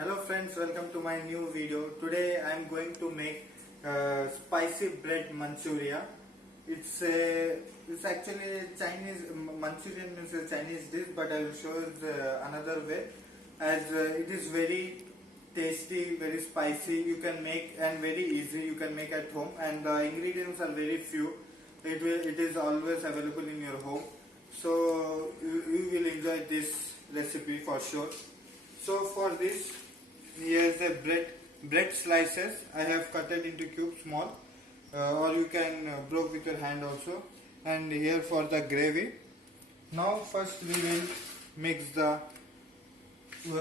Hello friends, welcome to my new video. Today I am going to make spicy bread manchuria. It's actually Chinese. Manchurian means a Chinese dish, but I will show you another way. As it is very tasty, very spicy. You can make and very easy. You can make at home, and the ingredients are very few. It is always available in your home, so you will enjoy this recipe for sure. So for this, here's a bread slices. I have cut it into cubes small, or you can broke with your hand also. And here for the gravy. Now first we will mix the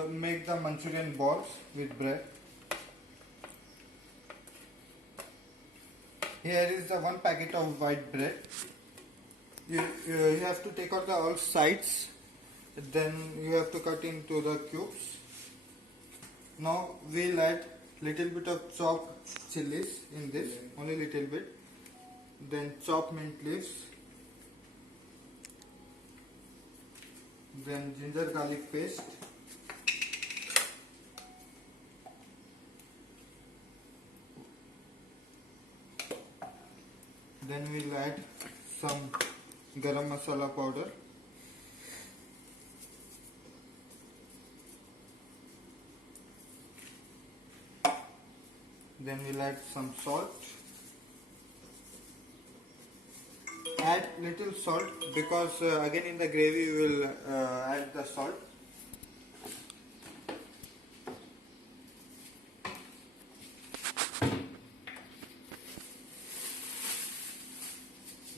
make the Manchurian balls with bread. Here is the one packet of white bread. You have to take out the all sides. Then you have to cut into the cubes. Now we'll add little bit of chopped chilies in this, only little bit. Then chopped mint leaves. Then ginger garlic paste. Then we'll add some garam masala powder. Then we'll add some salt. Add little salt because again in the gravy we will add the salt.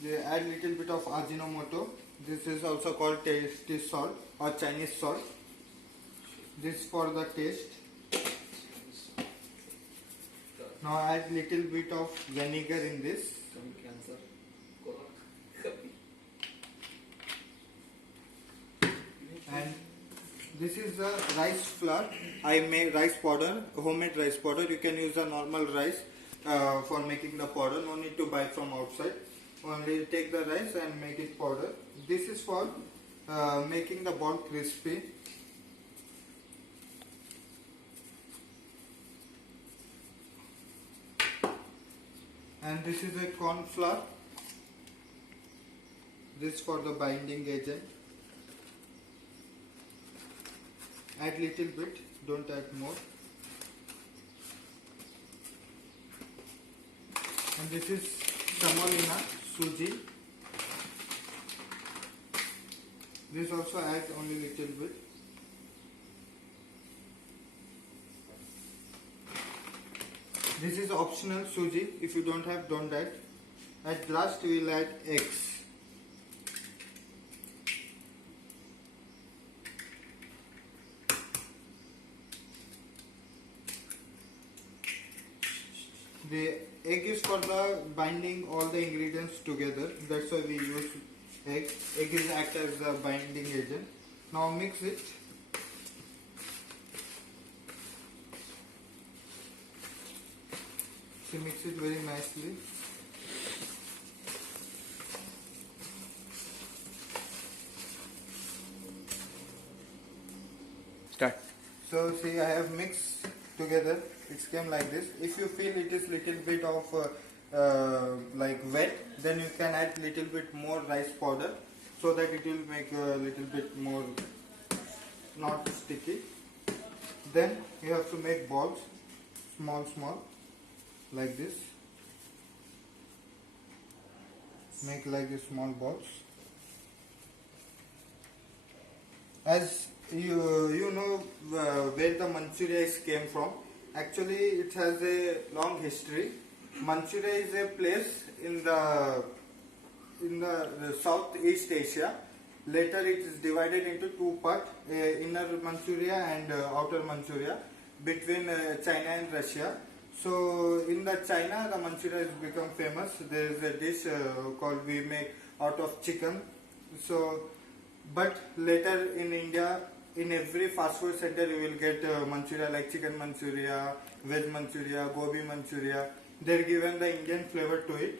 They add little bit of Ajinomoto. This is also called tasty salt or Chinese salt. This for the taste. Now add little bit of vinegar in this. And this is the rice flour. I made rice powder, homemade rice powder. You can use the normal rice for making the powder. No need to buy from outside. Only take the rice and make it powder. This is for making the ball crispy. And this is a corn flour. This for the binding agent. Add little bit, don't add more. And this is semolina suji. This also add only little bit. This is optional suji. If you don't have, don't add. At last we will add eggs. The egg is for the binding all the ingredients together. That's why we use egg. Egg is act as the binding agent. Now mix it. So mix it very nicely. Start. So see, I have mixed together. It came like this. If you feel it is little bit of like wet, then you can add little bit more rice powder so that it will make a little bit more not sticky. Then you have to make balls, small, like this. Make like this small balls. As you know where the Manchuria came from. Actually, it has a long history. Manchuria is a place in the Southeast Asia. Later, it is divided into two parts: inner Manchuria and outer Manchuria, between China and Russia. So, in the China, the Manchuria has become famous. There is a dish called we make out of chicken. So, but later in India, in every fast food center you will get Manchuria like chicken Manchuria, veg Manchuria, gobi Manchuria. They're given the Indian flavor to it.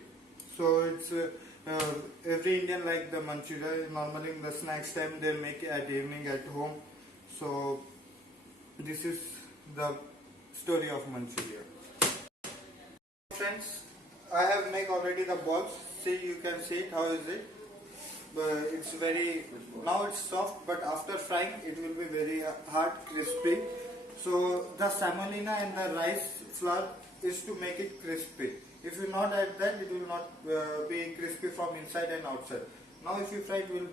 So it's every Indian like the Manchuria. Normally in the snacks time they make it at evening at home. So this is the story of Manchuria. Friends, I have made already the balls. See, you can see it. How is it? It's very, now it's soft, but after frying it will be very hard, crispy. So the semolina and the rice flour is to make it crispy. If you not add that, it will not be crispy from inside and outside. Now if you fry, it will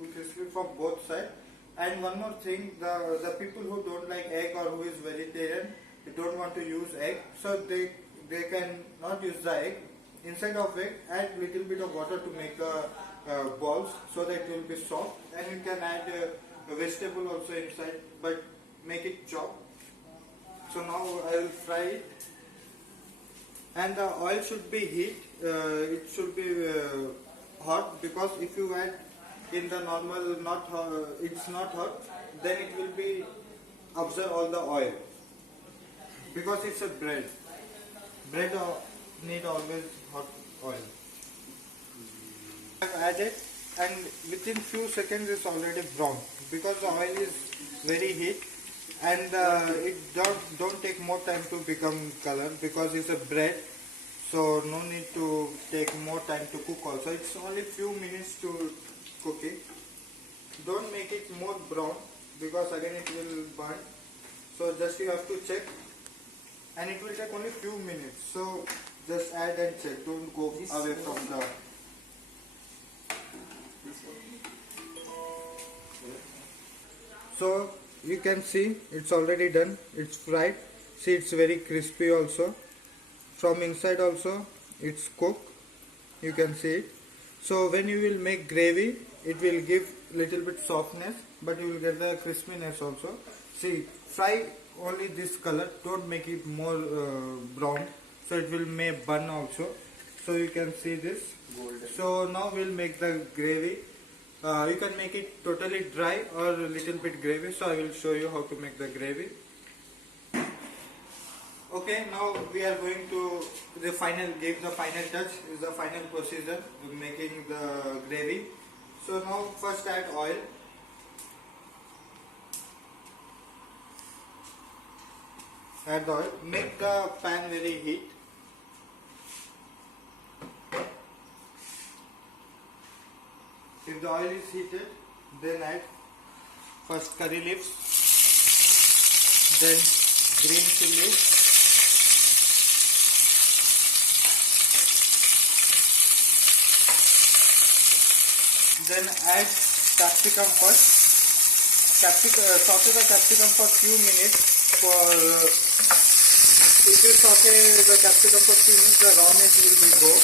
be crispy from both sides. And one more thing, the people who don't like egg or who is vegetarian, they don't want to use egg, so they can not use the egg. Inside of egg, add little bit of water to make the balls, so that it will be soft. And you can add a vegetable also inside, but make it chop. So now I will fry it, and the oil should be heat. It should be hot, because if you add in the normal, not it's not hot, then it will be absorb all the oil, because it's a bread. Bread need always hot oil. I've added, and within few seconds it's already brown, because the oil is very heat, and it don't take more time to become color, because it's a bread, so no need to take more time to cook also. It's only few minutes to cook it. Don't make it more brown, because again it will burn. So just you have to check, and it will take only few minutes. So just add and check. Don't go away from the. So you can see it's already done. It's fried. See, it's very crispy also. From inside also it's cooked. You can see it. So when you will make gravy, it will give little bit softness, but you will get the crispiness also. See, fry only this color. Don't make it more brown, so it will may burn also. So you can see this. Golden. So now we'll make the gravy. You can make it totally dry or a little bit gravy. So I will show you how to make the gravy. Okay, now we are going to give the final touch. Is the final procedure of making the gravy. So now first add oil. Add the oil. Make the pan very heat. If the oil is heated, then add first curry leaves, then green chili, then add capsicum first. Saute the capsicum for few minutes. If you saute the capsicum for few minutes, the rawness will be go.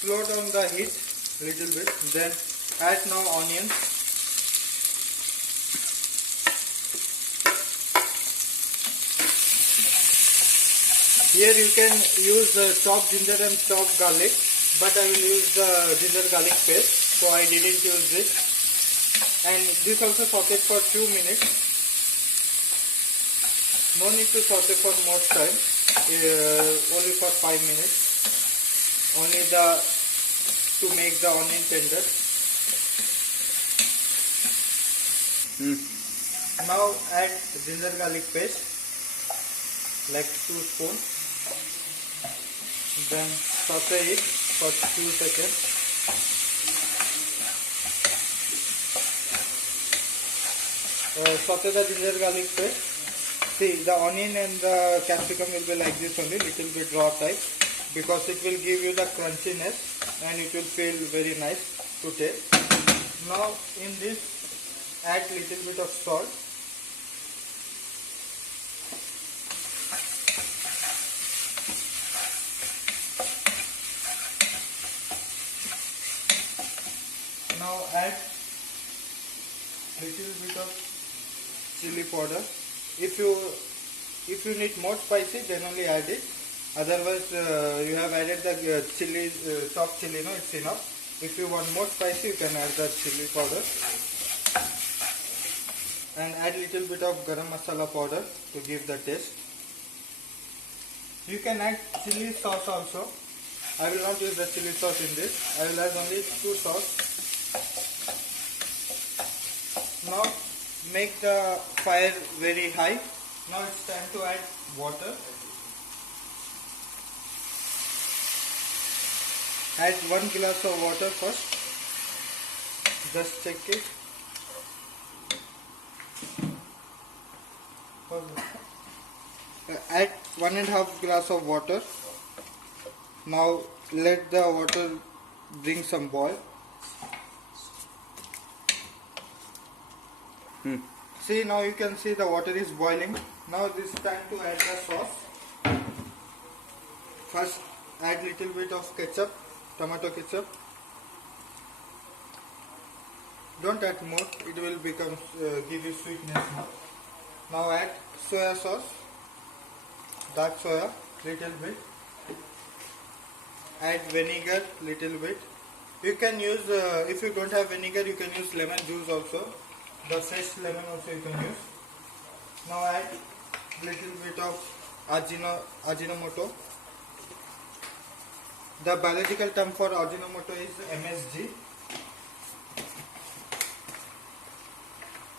Slow down the heat little bit. Then add now onions. Here you can use chopped ginger and chopped garlic, but I will use the ginger garlic paste, so I didn't use this. And this also sauteed for few minutes. No need to saute for more time, only for 5 minutes. Only to make the onion tender. Now add ginger garlic paste, like 2 spoons. Then saute it for few seconds. Saute the ginger garlic paste. See, the onion and the capsicum will be like this only, little bit raw type, because it will give you the crunchiness and it will feel very nice to taste. Now in this, add little bit of salt. Now add little bit of chili powder. If you need more spicy, then only add it. Otherwise, you have added the chili, chopped chili, no, it's enough. If you want more spicy, you can add the chili powder. And add little bit of garam masala powder to give the taste. You can add chili sauce also. I will not use the chili sauce in this. I will add only 2 sauce. Now make the fire very high. Now it's time to add water. Add 1 glass of water first. Just check it. Add 1.5 glass of water. Now let the water bring some boil. See, now you can see the water is boiling. Now this time to add the sauce. First add little bit of ketchup, tomato ketchup. Don't add more, it will become give you sweetness now. Now add soya sauce, dark soya, little bit. Add vinegar, little bit. You can use, if you don't have vinegar, you can use lemon juice also. The fresh lemon also you can use. Now add little bit of Ajinomoto. The biological term for Ajinomoto is MSG.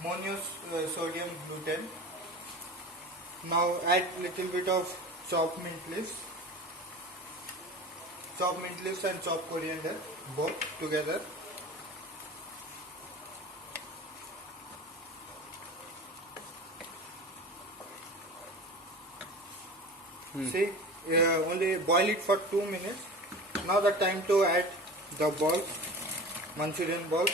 Monosodium gluten. Now add little bit of chopped mint leaves. Chopped mint leaves and chopped coriander, both together. See, only boil it for 2 minutes. Now the time to add the balls, Manchurian balls.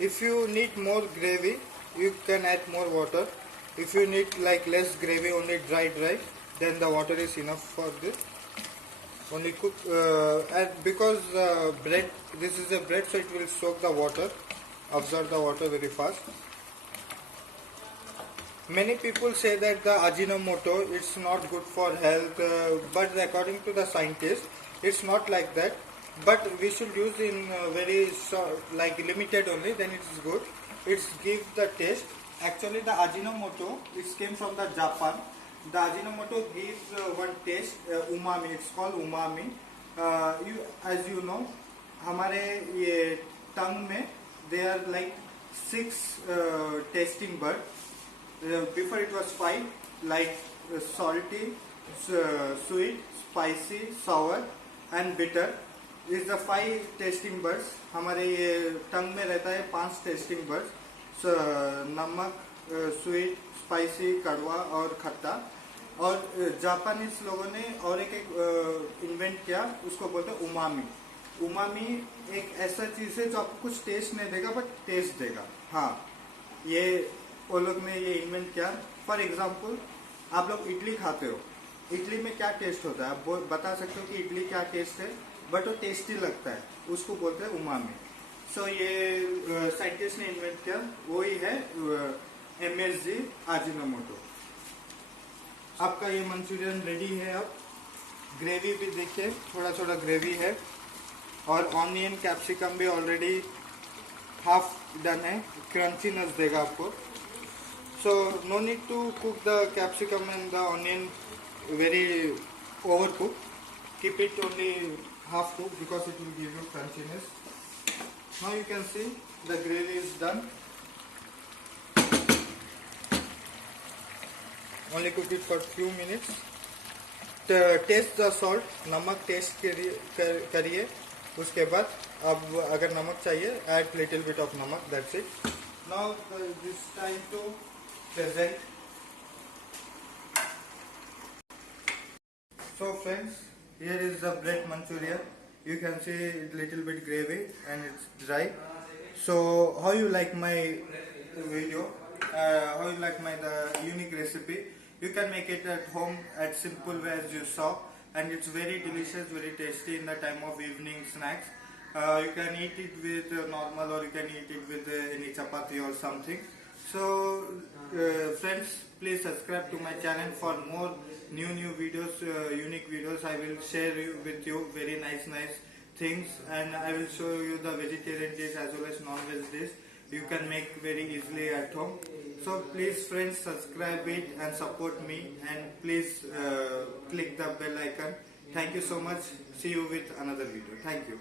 If you need more gravy, you can add more water. If you need like less gravy, only dry, then the water is enough for this. Only cook, and because bread, this is a bread, so it will soak the water, absorb the water very fast. Many people say that the Ajinomoto it's not good for health, but according to the scientists, it's not like that. But we should use in very like limited only, then it is good. It gives the taste. Actually, the Ajinomoto it came from the Japan. The Ajinomoto gives one taste, umami. It's called umami. As you know, हमारे ये tongue में there are like 6 tasting buds. Before it was 5, like salty, sweet, spicy, sour and bitter. Is the 5 tasting buds. हमारे ये टंग में रहता है 5 tasting buds. नमक, sweet, spicy, कड़वा और खट्टा. और जापानीज लोगों ने और एक इन्वेंट किया, उसको बोलते हैं उमामी. उमामी एक ऐसा चीज है जो आपको कुछ टेस्ट नहीं देगा बट टेस्ट देगा. हाँ, ये वो लोग ने ये इन्वेंट किया. फॉर एग्जाम्पल, आप लोग इडली खाते हो, इडली में क्या टेस्ट होता है? आप बता सकते हो कि इडली क्या टेस्ट है, बट वो टेस्टी लगता है, उसको बोलते हैं उमामी. सो ये साइंटिस्ट ने इन्वेंट किया, वही है MSG Ajinomoto. आपका ये मंचूरियन रेडी है. अब ग्रेवी भी देखिए, थोड़ा थोड़ा ग्रेवी है और ऑनियन कैप्सिकम भी ऑलरेडी हाफ डन है, क्रंचीनेस देगा आपको. So no need to cook the capsicum and the onion very overcooked. Keep it only half cooked because it will give you crunchiness. Now you can see the gravy is done. Only cook it for few minutes. Taste the salt. नमक test करिए. उसके बाद अब अगर नमक चाहिए, add little bit of नमक. That's it. Now this time to present. So friends, here is the bread Manchurian. You can see it little bit gravy and it's dry. So how you like my video? How you like the unique recipe? You can make it at home at simple way as you saw, and it's very delicious, very tasty in the time of evening snacks. You can eat it with normal, or you can eat it with any chapati or something. So friends, please subscribe to my channel for more new videos, unique videos. I will share with you very nice things, and I will show you the vegetarian dish as well as non-veg dish you can make very easily at home. So please friends, subscribe it and support me, and please click the bell icon Thank you so much. See you with another video. Thank you.